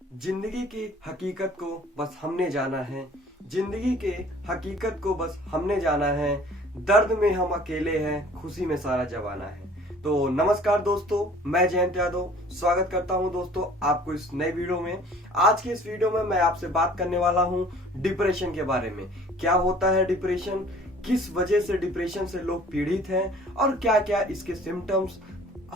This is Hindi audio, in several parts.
जिंदगी की हकीकत को बस हमने जाना है। जिंदगी के हकीकत को बस हमने जाना है। दर्द में हम अकेले हैं, खुशी में सारा जमाना है। तो नमस्कार दोस्तों, मैं जयंत यादव स्वागत करता हूं दोस्तों आपको इस नए वीडियो में। आज के इस वीडियो में मैं आपसे बात करने वाला हूं डिप्रेशन के बारे में। क्या होता है डिप्रेशन, किस वजह से डिप्रेशन से लोग पीड़ित हैं और क्या क्या इसके सिम्टम्स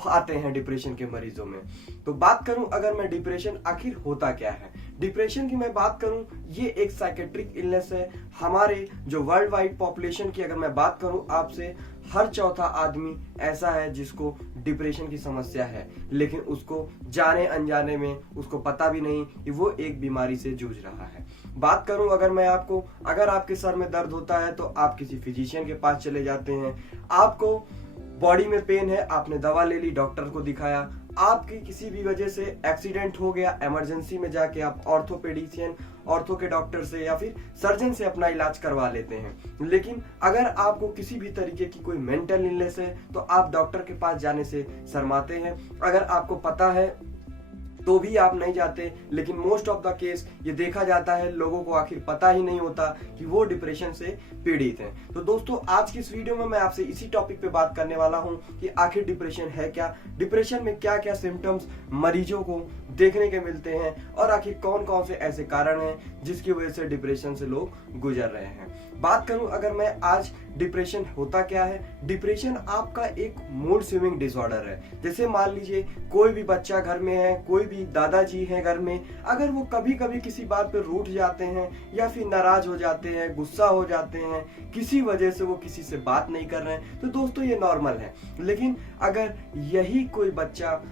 आते हैं डिप्रेशन के मरीजों में। तो बात करूं अगर मैं डिप्रेशन आखिर होता क्या है, डिप्रेशन की मैं बात करूं, ये एक साइकेट्रिक इलनेस है। हमारे जो वर्ल्ड वाइड पॉपुलेशन की अगर मैं बात करूं आपसे, हर चौथा आदमी ऐसा है जिसको डिप्रेशन की समस्या है, लेकिन उसको जाने अनजाने में उसको पता भी नहीं कि वो एक बीमारी से जूझ रहा है। बात करूं अगर आपके सर में दर्द होता है तो आप किसी फिजिशियन के पास चले जाते हैं। आपको बॉडी में पेन है, आपने दवा ले ली, डॉक्टर को दिखाया। आपकी किसी भी वजह से एक्सीडेंट हो गया, इमरजेंसी में जाके आप ऑर्थो के डॉक्टर से या फिर सर्जन से अपना इलाज करवा लेते हैं। लेकिन अगर आपको किसी भी तरीके की कोई मेंटल इलनेस है तो आप डॉक्टर के पास जाने से शर्माते हैं। अगर आपको पता है तो भी आप नहीं जाते, लेकिन मोस्ट ऑफ द केस ये देखा जाता है लोगों को आखिर पता ही नहीं होता कि वो डिप्रेशन से पीड़ित हैं। तो दोस्तों आज की इस वीडियो में मैं आपसे इसी टॉपिक पे बात करने वाला हूं कि आखिर डिप्रेशन है क्या, डिप्रेशन में क्या क्या सिम्टम्स मरीजों को देखने के मिलते हैं और आखिर कौन कौन से ऐसे कारण हैं जिसकी वजह से डिप्रेशन से लोग गुजर रहे हैं। बात करूं अगर मैं आज डिप्रेशन होता क्या है, डिप्रेशन आपका एक मूड स्विंगिंग डिसऑर्डर है। जैसे मान लीजिए कोई भी बच्चा घर में है, कोई भी दादाजी है घर में, अगर वो कभी कभी किसी बात पे रूठ जाते हैं या फिर नाराज हो जाते हैं, गुस्सा हो जाते हैं, किसी वजह से वो किसी से बात नहीं कर रहे हैं, तो दोस्तों ये नॉर्मल है। लेकिन अगर यही कोई बच्चा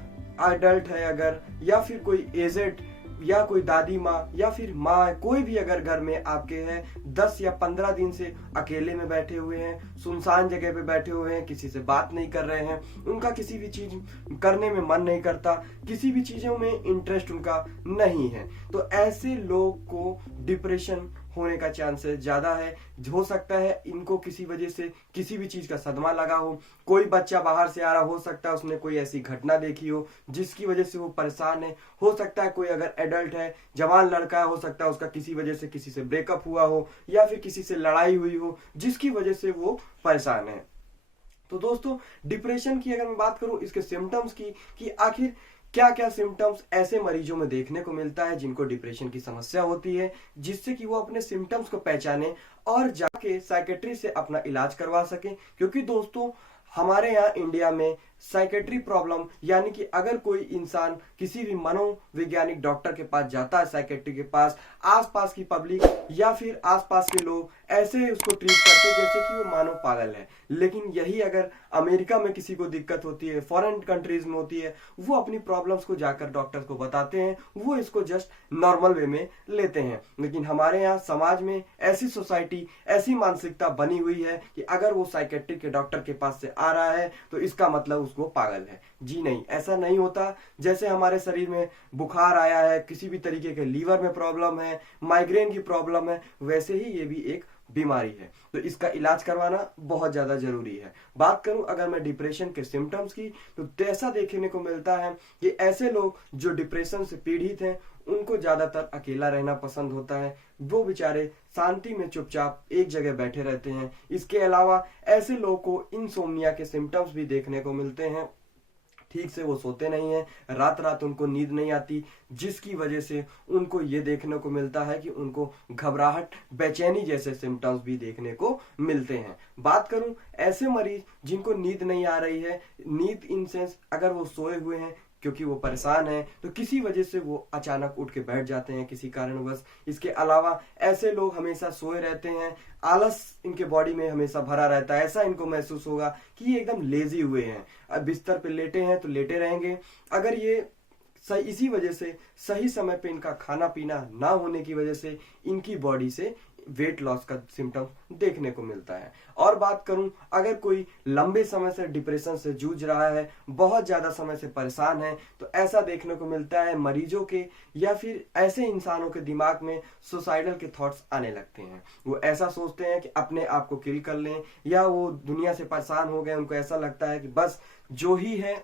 अडल्ट है अगर, या फिर कोई एजेड या कोई दादी माँ या फिर माँ, कोई भी अगर घर में आपके है 10 या 15 दिन से अकेले में बैठे हुए हैं, सुनसान जगह पे बैठे हुए हैं, किसी से बात नहीं कर रहे हैं, उनका किसी भी चीज करने में मन नहीं करता, किसी भी चीजों में इंटरेस्ट उनका नहीं है, तो ऐसे लोग को डिप्रेशन होने का चांसेस ज्यादा है। हो सकता है इनको किसी वजह से किसी भी चीज का सदमा लगा हो, कोई बच्चा बाहर से आ रहा हो सकता है उसने कोई ऐसी घटना देखी हो जिसकी वजह से वो परेशान है। हो सकता है कोई अगर एडल्ट है, जवान लड़का है, हो सकता है उसका किसी वजह से किसी से ब्रेकअप हुआ हो या फिर किसी से लड़ाई हुई हो जिसकी वजह से वो परेशान है। तो दोस्तों डिप्रेशन की अगर मैं बात करूं, इसके सिम्टम्स की कि आखिर क्या क्या सिम्टम्स ऐसे मरीजों में देखने को मिलता है जिनको डिप्रेशन की समस्या होती है, जिससे कि वो अपने सिम्टम्स को पहचाने और जाके साइकेट्री से अपना इलाज करवा सके। क्योंकि दोस्तों हमारे यहाँ इंडिया में साइकेट्री प्रॉब्लम, यानी कि अगर कोई इंसान किसी भी मनोवैज्ञानिक डॉक्टर के पास जाता है, साइकेट्री के पास, आसपास की पब्लिक या फिर आसपास के लोग ऐसे उसको ट्रीट करते हैं जैसे कि वो मानो पागल है। लेकिन यही अगर अमेरिका में किसी को दिक्कत होती है, फॉरेन कंट्रीज में होती है, वो अपनी प्रॉब्लम्स को जाकर डॉक्टर को बताते हैं, वो इसको जस्ट नॉर्मल वे में लेते हैं। लेकिन हमारे यहाँ समाज में ऐसी सोसाइटी, ऐसी मानसिकता बनी हुई है कि अगर वो साइकेट्री के डॉक्टर के पास से आ रहा है तो इसका मतलब उसको पागल है। जी नहीं, ऐसा नहीं होता। जैसे हमारे शरीर में बुखार आया है, किसी भी तरीके के लीवर में प्रॉब्लम है, माइग्रेन की प्रॉब्लम है, वैसे ही ये भी एक बीमारी है, तो इसका इलाज करवाना बहुत ज्यादा जरूरी है। बात करूं अगर मैं डिप्रेशन के सिम्टम्स की, तो ऐसा देखने को मिलता है कि ऐसे लोग जो डिप्रेशन से पीड़ित हैं उनको ज्यादातर अकेला रहना पसंद होता है। वो बेचारे शांति में चुपचाप एक जगह बैठे रहते हैं। इसके अलावा ऐसे लोगों को इंसोम्निया के सिम्टम्स भी देखने को मिलते हैं। ठीक से वो सोते नहीं है, रात रात उनको नींद नहीं आती, जिसकी वजह से उनको ये देखने को मिलता है कि उनको घबराहट, बेचैनी जैसे सिम्टम्स भी देखने को मिलते हैं। बात करूं ऐसे मरीज जिनको नींद नहीं आ रही है, नींद इन सेंस अगर वो सोए हुए हैं क्योंकि वो परेशान है तो किसी वजह से वो अचानक उठ के बैठ जाते हैं किसी कारणवश। इसके अलावा ऐसे लोग हमेशा सोए रहते हैं, आलस इनके बॉडी में हमेशा भरा रहता है, ऐसा इनको महसूस होगा कि ये एकदम लेजी हुए हैं, अब बिस्तर पे लेटे हैं तो लेटे रहेंगे। अगर ये इसी वजह से सही समय पे इनका खाना पीना ना होने की वजह से इनकी बॉडी से वेट लॉस का सिम्टम देखने को मिलता है। और बात करूं अगर कोई लंबे समय से डिप्रेशन से जूझ रहा है, बहुत ज्यादा समय से परेशान है, तो ऐसा देखने को मिलता है मरीजों के या फिर ऐसे इंसानों के दिमाग में सुसाइडल के थॉट्स आने लगते हैं। वो ऐसा सोचते हैं कि अपने आप को किल कर लें, या वो दुनिया से परेशान हो गए, उनको ऐसा लगता है कि बस जो ही है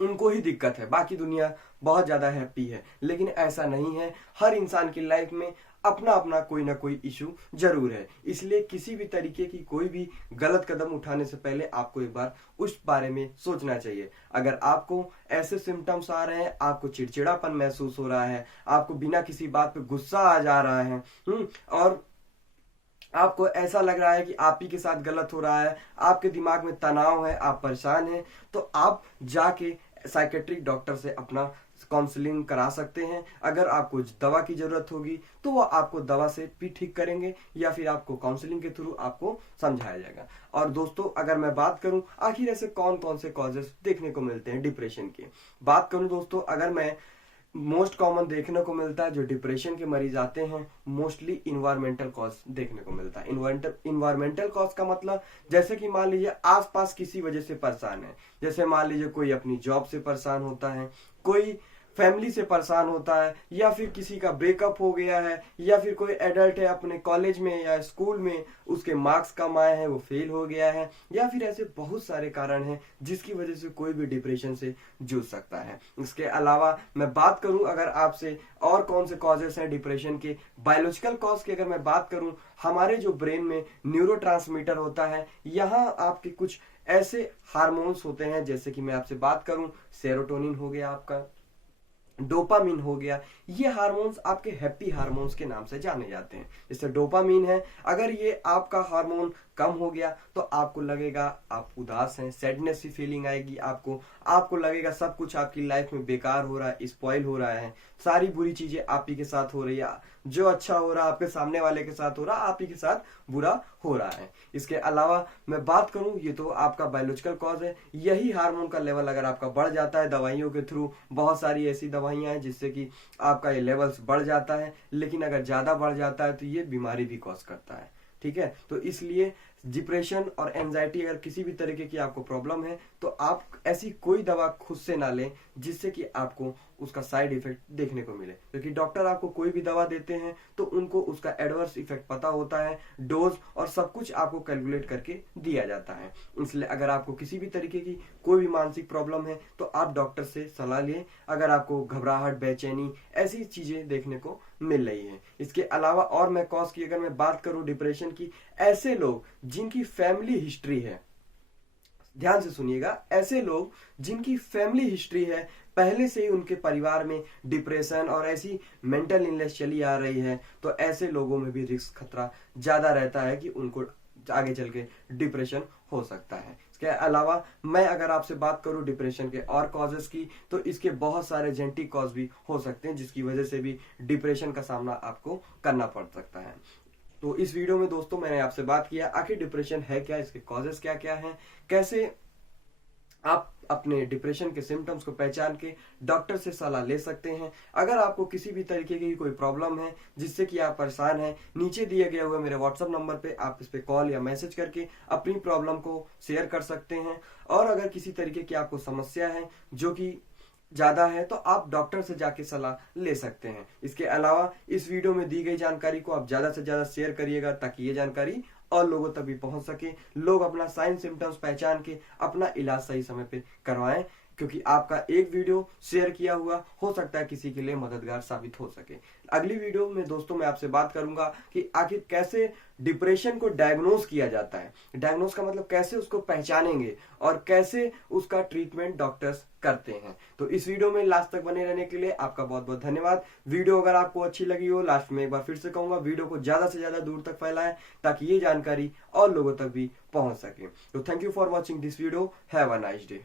उनको ही दिक्कत है, बाकी दुनिया बहुत ज्यादा हैप्पी है। लेकिन ऐसा नहीं है, हर इंसान की लाइफ में अपना अपना कोई ना कोई इशू जरूर है। इसलिए किसी भी तरीके की कोई भी गलत कदम उठाने से पहले आपको एक बार उस बारे में सोचना चाहिए। अगर आपको ऐसे सिम्टम्स आ रहे हैं, आपको चिड़चिड़ापन महसूस हो रहा है, आपको बिना किसी बात पे गुस्सा आ जा रहा है, और आपको ऐसा लग रहा है कि आप ही के साथ गलत हो रहा है, आपके दिमाग में तनाव है, आप परेशान हैं, तो आप जाके साइकेट्रिक डॉक्टर से अपना काउंसलिंग करा सकते हैं। अगर आपको दवा की जरूरत होगी तो वो आपको दवा से भी ठीक करेंगे, या फिर आपको काउंसलिंग के थ्रू आपको समझाया जाएगा। और दोस्तों, अगर मैं बात करूं आखिर ऐसे कौन कौन से कॉजेस देखने को मिलते हैं डिप्रेशन की, बात करूं दोस्तों, अगर मैं मोस्ट कॉमन देखने को मिलता है जो डिप्रेशन के मरीज आते हैं, मोस्टली इन्वायरमेंटल कॉज देखने को मिलता है। इन्वायरमेंटल कॉज का मतलब, जैसे कि मान लीजिए आसपास किसी वजह से परेशान है, जैसे मान लीजिए कोई अपनी जॉब से परेशान होता है, कोई फैमिली से परेशान होता है, या फिर किसी का ब्रेकअप हो गया है, या फिर कोई एडल्ट है अपने कॉलेज में या स्कूल में उसके मार्क्स कम आए हैं, वो फेल हो गया है, या फिर ऐसे बहुत सारे कारण हैं जिसकी वजह से कोई भी डिप्रेशन से जूझ सकता है। इसके अलावा मैं बात करूं अगर आपसे और कौन से कॉजेस हैं डिप्रेशन के, बायोलॉजिकल कॉज की अगर मैं बात करूं, हमारे जो ब्रेन में न्यूरोट्रांसमीटर होता है, यहाँ आपके कुछ ऐसे हार्मोन्स होते हैं, जैसे कि मैं आपसे बात करूं, सेरोटोनिन हो गया, आपका डोपामीन हो गया, ये हार्मोन्स आपके हैप्पी हार्मोन्स के नाम से जाने जाते हैं। जैसे डोपामीन है, अगर ये आपका हार्मोन कम हो गया तो आपको लगेगा आप उदास हैं, सैडनेस की फीलिंग आएगी, आपको लगेगा सब कुछ आपकी लाइफ में बेकार हो रहा है, स्पॉइल हो रहा है, सारी बुरी चीजें आप ही के साथ हो रही है, जो अच्छा हो रहा है आपके सामने वाले के साथ हो रहा है, आप ही के साथ बुरा हो रहा है। इसके अलावा मैं बात करूं, ये तो आपका बायोलॉजिकल कॉज है, यही हार्मोन का लेवल अगर आपका बढ़ जाता है दवाइयों के थ्रू, बहुत सारी ऐसी दवाइयां हैं जिससे कि आपका ये लेवल्स बढ़ जाता है, लेकिन अगर ज्यादा बढ़ जाता है तो ये बीमारी भी कॉज करता है। ठीक है, तो इसलिए डिप्रेशन और एंजाइटी अगर किसी भी तरीके की आपको प्रॉब्लम है तो आप ऐसी कोई दवा खुद से ना लें जिससे कि आपको उसका साइड इफेक्ट देखने को मिले, क्योंकि डॉक्टर आपको कोई भी दवा देते हैं तो उनको उसका एडवर्स इफेक्ट पता होता है, डोज और सब कुछ आपको कैलकुलेट करके दिया जाता है। इसलिए अगर आपको किसी भी तरीके की कोई भी मानसिक प्रॉब्लम है तो आप डॉक्टर से सलाह लें, अगर आपको घबराहट, बेचैनी, ऐसी चीजें देखने को मिल रही है। इसके अलावा और मैं कॉज की अगर मैं बात करूं डिप्रेशन की, ऐसे लोग जिनकी फैमिली हिस्ट्री है, ध्यान से सुनिएगा, ऐसे लोग जिनकी फैमिली हिस्ट्री है, पहले से ही उनके परिवार में डिप्रेशन और ऐसी मेंटल इलनेस चली आ रही है, तो ऐसे लोगों में भी रिस्क खतरा ज्यादा रहता है कि उनको आगे चल के डिप्रेशन हो सकता है। इसके अलावा मैं अगर आपसे बात करूं डिप्रेशन के और कॉजेस की, तो इसके बहुत सारे जेनेटिक कॉज भी हो सकते हैं जिसकी वजह से भी डिप्रेशन का सामना आपको करना पड़ सकता है। तो इस वीडियो में दोस्तों मैंने आपसे बात किया आखिर डिप्रेशन है क्या, इसके कॉजेस क्या क्या हैं, कैसे आप अपने डिप्रेशन के सिम्टम्स को पहचान के डॉक्टर से सलाह ले सकते हैं। अगर आपको किसी भी तरीके की कोई प्रॉब्लम है जिससे कि आप परेशान हैं, नीचे दिए गए हुए मेरे व्हाट्सएप नंबर पे आप इस पे कॉल या मैसेज करके अपनी प्रॉब्लम को शेयर कर सकते हैं। और अगर किसी तरीके की आपको समस्या है जो कि ज्यादा है तो आप डॉक्टर से जाके सलाह ले सकते हैं। इसके अलावा इस वीडियो में दी गई जानकारी को आप ज्यादा से ज्यादा शेयर करिएगा ताकि ये जानकारी और लोगों तक भी पहुंच सके, लोग अपना साइन सिम्टम्स पहचान के अपना इलाज सही समय पे करवाएं, क्योंकि आपका एक वीडियो शेयर किया हुआ हो सकता है किसी के लिए मददगार साबित हो सके। अगली वीडियो में दोस्तों मैं आपसे बात करूंगा कि आखिर कैसे डिप्रेशन को डायग्नोज किया जाता है, डायग्नोज का मतलब कैसे उसको पहचानेंगे और कैसे उसका ट्रीटमेंट डॉक्टर्स करते हैं। तो इस वीडियो में लास्ट तक बने रहने के लिए आपका बहुत बहुत धन्यवाद। वीडियो अगर आपको अच्छी लगी हो, लास्ट में एक बार फिर से कहूंगा, वीडियो को ज्यादा से ज्यादा दूर तक फैलाएं ताकि ये जानकारी और लोगों तक भी पहुंच सके। तो thank you for watching this video, have a nice day.